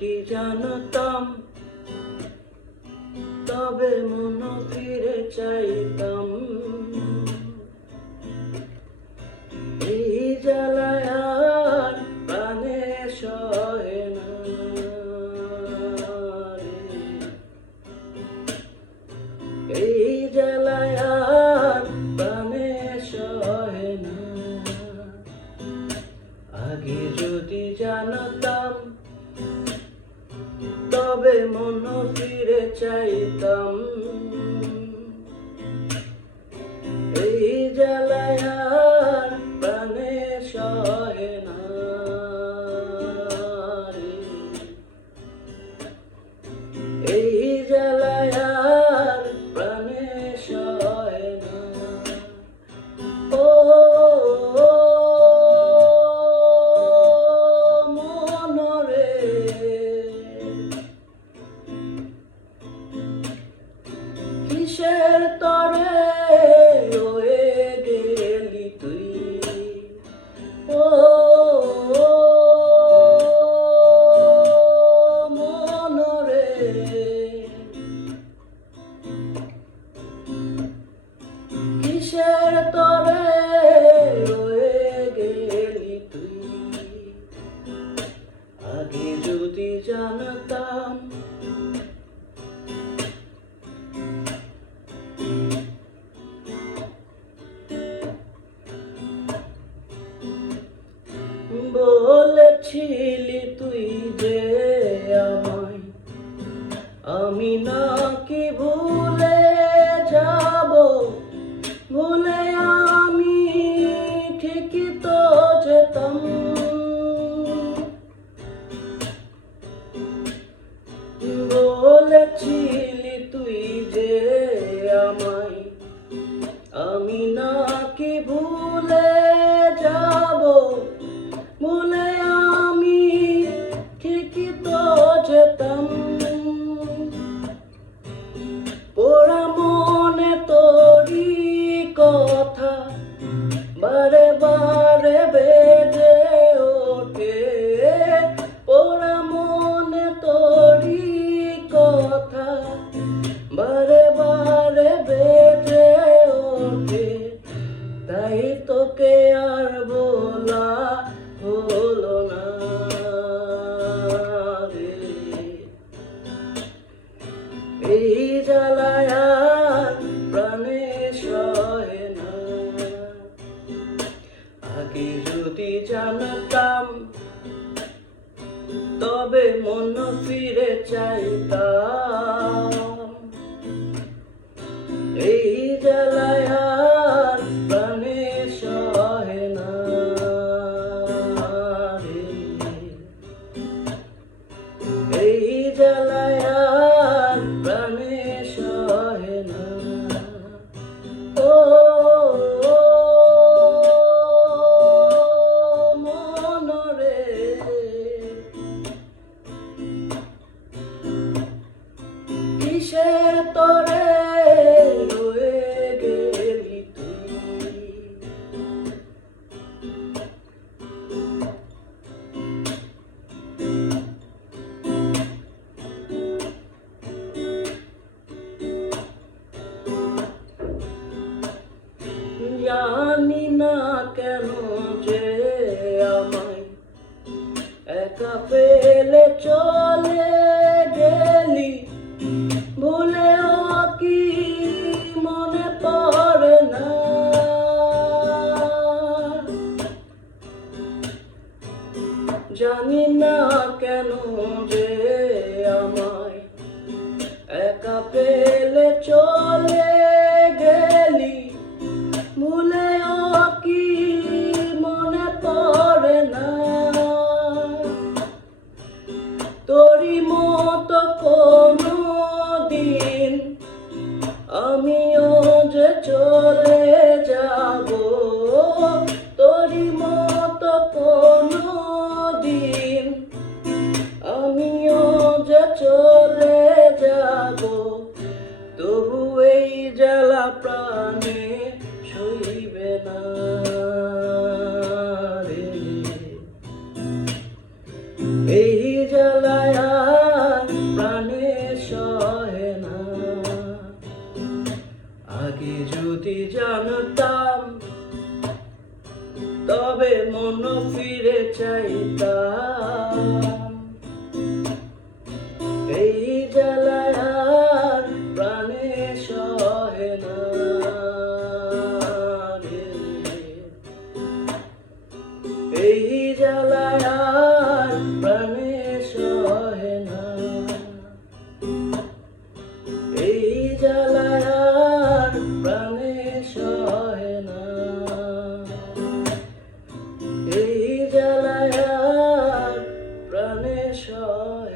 যদি জানতাম তবে মন ফিরে চাইতাম। এই জ্বালায় আর প্রাণে সহে না রে। এই জ্বালায় আর প্রাণে সহে না। আগে যদি জানতাম তবে মন ফিরে চাইতাম। এই জ্বালায় আর প্রাণে সহে না রে। এই জ্বালায় আর প্রাণে সহে না। ও কিসের তরে রয়ে গেলি তুই? ও মনরে, কিসের তরে রয়ে গেলি তুই? আগে যদি জানতাম বলেছিলি তুই যে আমায় আমি নাকি ভুলে যাব। ভুলে আমি ঠিকই তো যেতাম। বলেছিলি তুই যে আমায় আমি নাকি ভুলে যাব। ভুলে আমি ঠিকই তো যেতাম। পোড়া মনে তোরই কথা বারে বারে বেজে ওঠে। পোড়া মনে তোরই কথা বারে বারে বেজে ওঠে। তাই তোকে আর বলা হলো না রে। এই জ্বালায় আর প্রাণে সহে না। আগে যদি জানতাম তবে মন ফিরে চাইতাম। এই জ্বালায় আর প্রাণে সহে না রে। এই জ্বালায় আর প্রাণে সহে না। ও মনরে, কিসের তরে রয়ে গেলি তুই? জানি না কেন যে আমায় একা ফেলে চলে গেলি। ভুলেও কি মনে পড়ে না? জানি না কেন যে আমায় একা ফেলে চলে গেলি। ভুলেও কি মনে পড়ে না? তোরই মতো কোনো দিন আমিও যে চলে যাব। তোরই মতো কোনো দিন আমিও যে চলে যাব। তবু এই জ্বালা প্রাণে সইবে না রে। এই জ্বালায় চাইতাম, এই জ্বালায় আর প্রাণে সহে না রে। এই জ্বালায় আর প্রাণে সহে না, এই জ্বালায় আর প্রাণে সহে না, এই জ্বালায় আর প্রাণে সহে না।